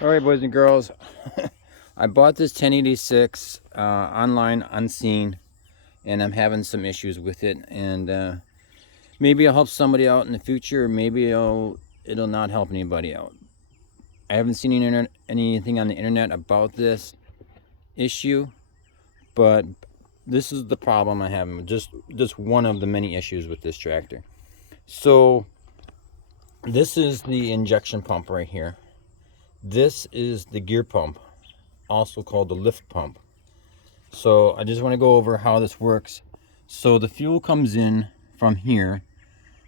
All right, boys and girls, I bought this 1086 online unseen, and I'm having some issues with it. And maybe I'll help somebody out in the future, or maybe it'll not help anybody out. I haven't seen anything on the internet about this issue, but this is the problem I have. Just one of the many issues with this tractor. So this is the injection pump right here. This is the gear pump, also called the lift pump. So I just want to go over how this works. So the fuel comes in from here,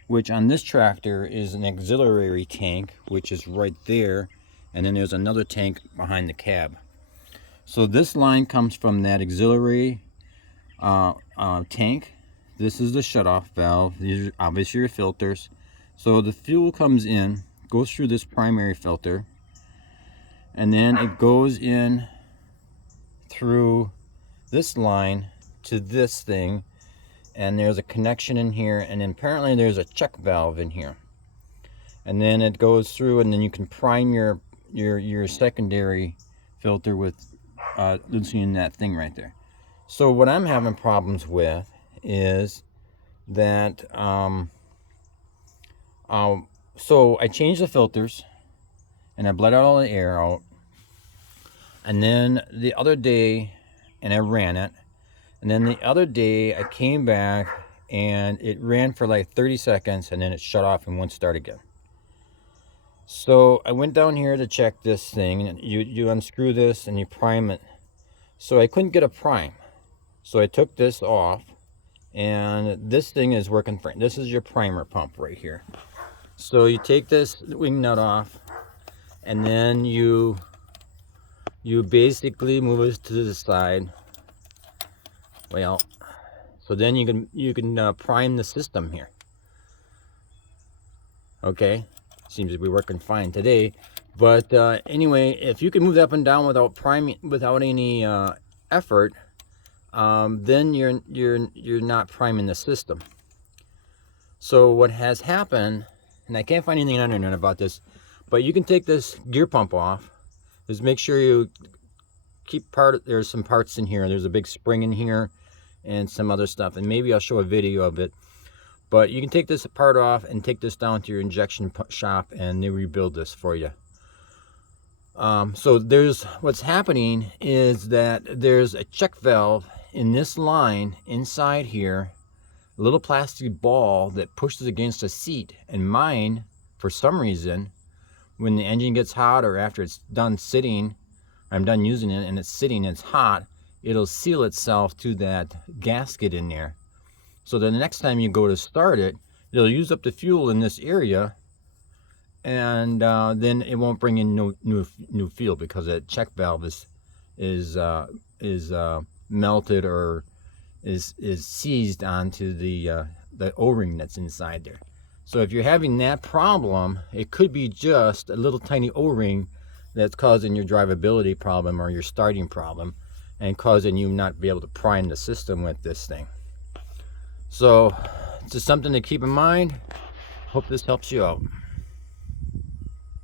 which on this tractor is an auxiliary tank, which is right there, and then there's another tank behind the cab. So this line comes from that auxiliary tank. This is the shutoff valve. These are obviously your filters. So the fuel comes in, goes through this primary filter, and then it goes in through this line to this thing, and there's a connection in here, and then apparently there's a check valve in here, and then it goes through, and then you can prime your secondary filter with loosening that thing right there. So what I'm having problems with is that so I changed the filters and I bled out all the air out, and then the other day, and I ran it, and then the other day I came back and it ran for like 30 seconds and then it shut off and wouldn't start again. So I went down here to check this thing, and you unscrew this and you prime it. So I couldn't get a prime, so I took this off, and this thing is working fine. This is your primer pump right here. So you take this wing nut off, and then you basically move it to the side. Well, so then you can prime the system here. Okay, seems to be working fine today. But anyway, if you can move that up and down without priming, without any effort, then you're not priming the system. So what has happened, and I can't find anything on the internet about this, but you can take this gear pump off. Just make sure you keep there's some parts in here. There's a big spring in here and some other stuff, and maybe I'll show a video of it. But you can take this part off and take this down to your injection shop, and they rebuild this for you. So what's happening is that there's a check valve in this line inside here, a little plastic ball that pushes against a seat, and mine, for some reason, when the engine gets hot or after it's done sitting, I'm done using it and it's sitting, it's hot, it'll seal itself to that gasket in there. So the next time you go to start it, it'll use up the fuel in this area, and then it won't bring in new fuel because that check valve is melted or is seized onto the O-ring that's inside there. So if you're having that problem, it could be just a little tiny O-ring that's causing your drivability problem or your starting problem, and causing you not to be able to prime the system with this thing. So it's just something to keep in mind. Hope this helps you out.